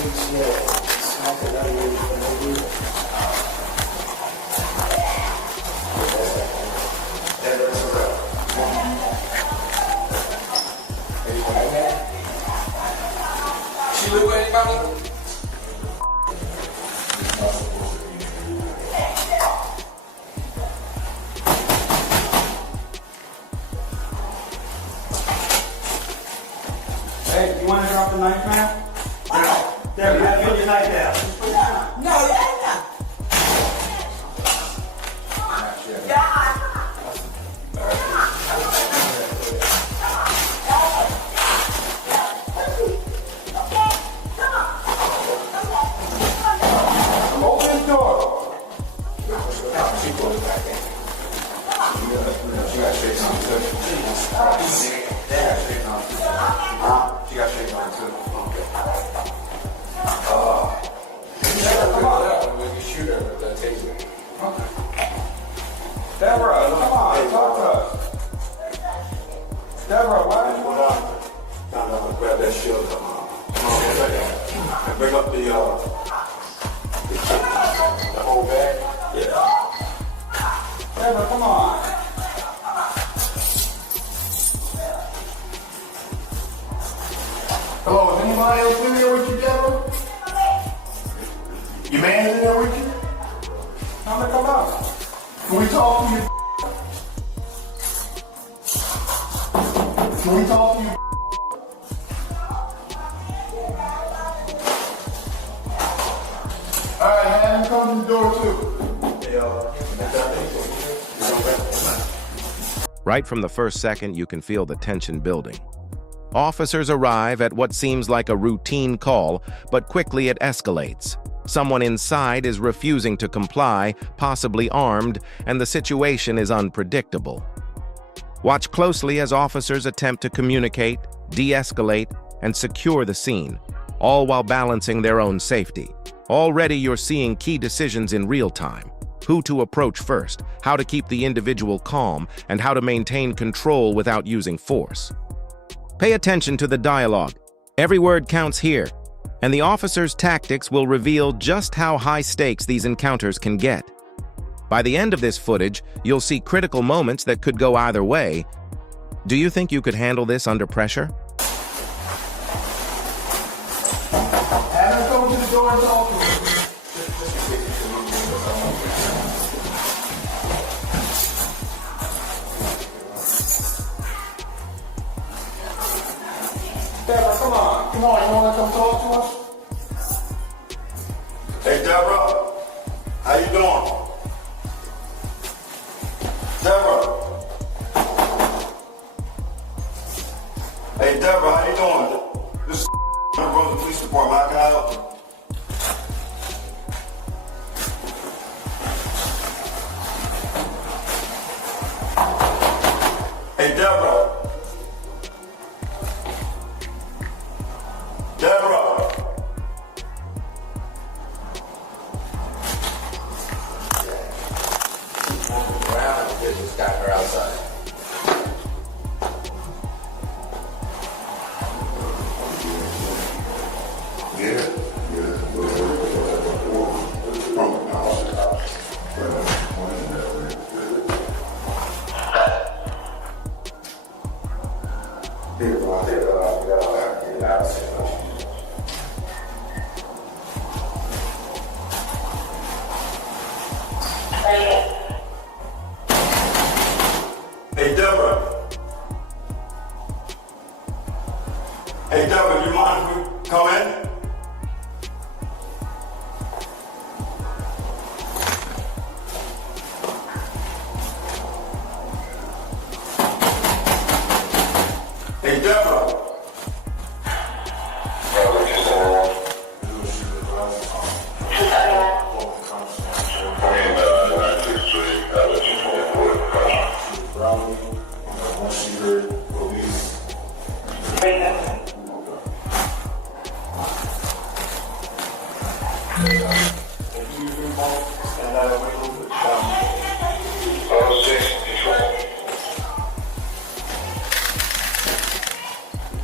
She look at anybody? Hey, you want to drop the knife, man? No. There, you have to put your knife down. No, no. Open the door. She put it back in. She got shakes on too. They got shakes on too. She got shakes on too. Come on. We can shoot her with that taser. Okay. Deborah, come on, talk to us. Deborah, why did you want to? I'm gonna grab that shield. And bring up the whole bag. Yeah. Deborah, come on. Hello, is anybody else in there with you, Deborah? Your man's in there with you? Time to come out. Can we talk to you? Can we talk to you? Alright, have him come to the door too. Right from the first second, you can feel the tension building. Officers arrive at what seems like a routine call, but quickly it escalates. Someone inside is refusing to comply, possibly armed, and the situation is unpredictable. Watch closely as officers attempt to communicate, de-escalate, and secure the scene, all while balancing their own safety. Already you're seeing key decisions in real time. Who to approach first, how to keep the individual calm, and how to maintain control without using force. Pay attention to the dialogue. Every word counts here, and the officer's tactics will reveal just how high stakes these encounters can get. By the end of this footage, you'll see critical moments that could go either way. Do you think you could handle this under pressure? Have him come to the door and talk to you. Deborah, come on. Come on, you wanna come talk to us? Hey, Deborah, how you doing? Deborah. Hey, Deborah, how you doing? This is from the police department. How can I help you? Hey, Deborah. Deborah. They just got her outside. Hey, Deborah. Hey, Deborah, do you mind if we come in? Hey, Deborah. Once she heard police.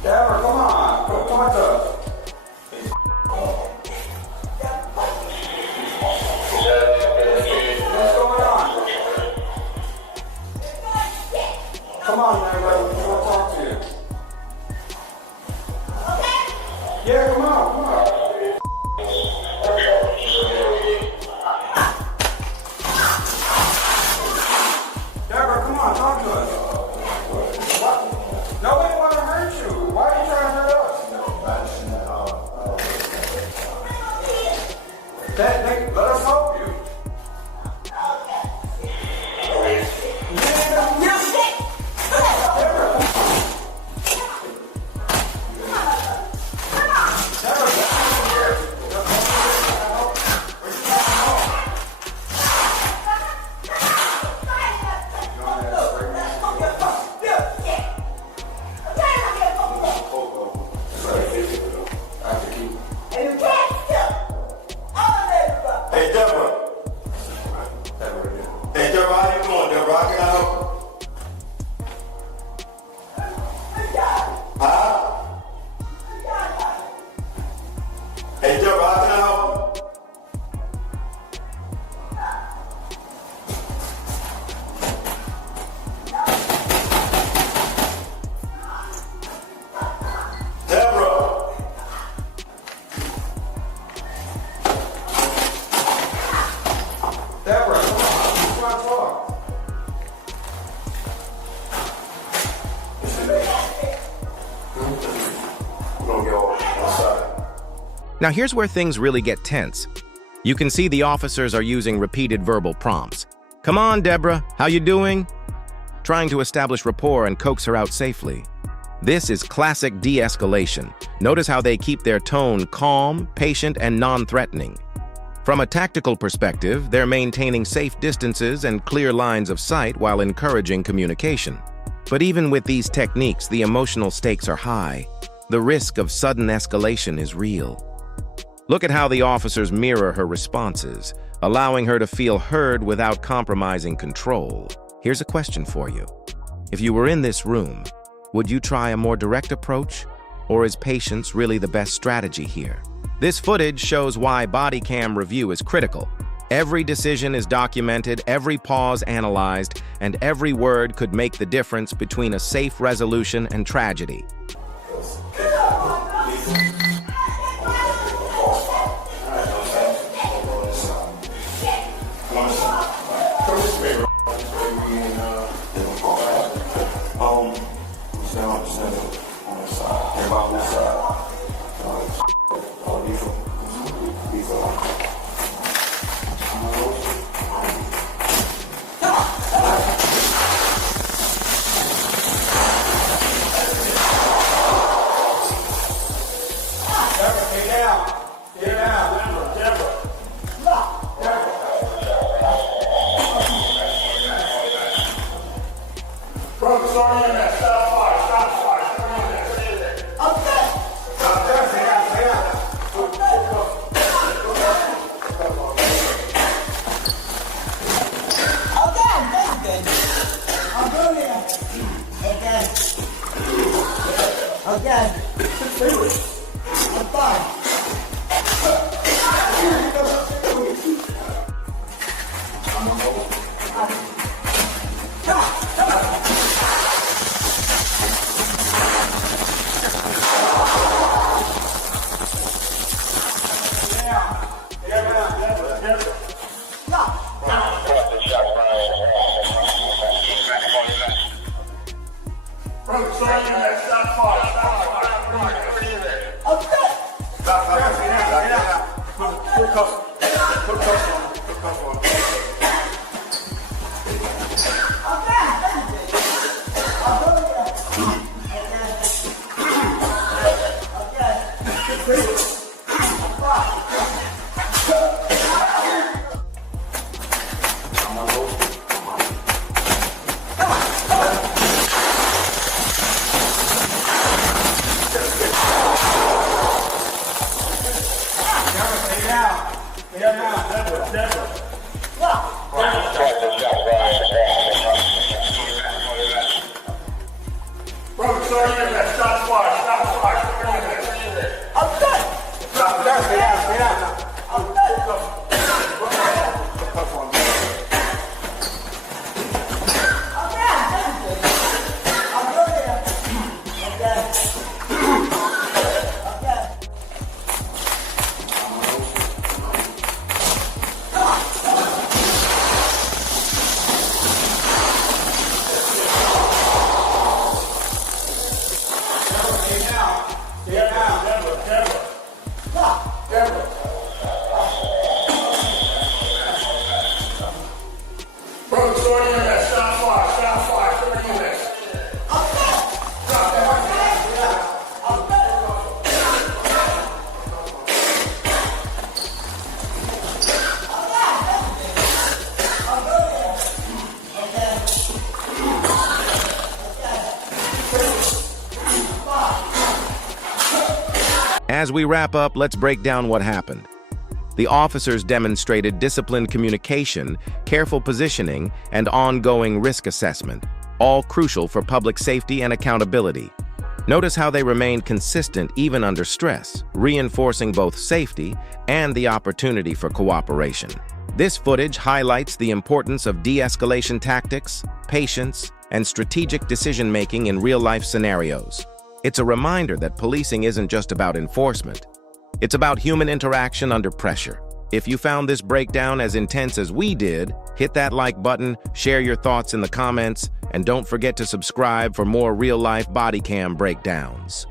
Deborah, come on. Come talk to us. Yeah, come on, come on. Deborah, come on, talk to us. What? Nobody want to hurt you. Why are you trying to hurt us? Let us help you. Hey, Deborah. Hey, Deborah, how you doing, Deborah? How can I help you? Huh? Hey, Deborah, how can I help you? Deborah. Deborah, come on. You want to talk? We're gonna go outside. Now here's where things really get tense. You can see the officers are using repeated verbal prompts. Come on, Deborah, how you doing? Trying to establish rapport and coax her out safely. This is classic de-escalation. Notice how they keep their tone calm, patient, and non-threatening. From a tactical perspective, they're maintaining safe distances and clear lines of sight while encouraging communication. But even with these techniques, the emotional stakes are high. The risk of sudden escalation is real. Look at how the officers mirror her responses, allowing her to feel heard without compromising control. Here's a question for you. If you were in this room, would you try a more direct approach? Or is patience really the best strategy here? This footage shows why body cam review is critical. Every decision is documented, every pause analyzed, and every word could make the difference between a safe resolution and tragedy. As we wrap up, let's break down what happened. The officers demonstrated disciplined communication, careful positioning, and ongoing risk assessment, all crucial for public safety and accountability. Notice how they remained consistent even under stress, reinforcing both safety and the opportunity for cooperation. This footage highlights the importance of de-escalation tactics, patience, and strategic decision-making in real-life scenarios. It's a reminder that policing isn't just about enforcement. It's about human interaction under pressure. If you found this breakdown as intense as we did, hit that like button, share your thoughts in the comments, and don't forget to subscribe for more real-life body cam breakdowns.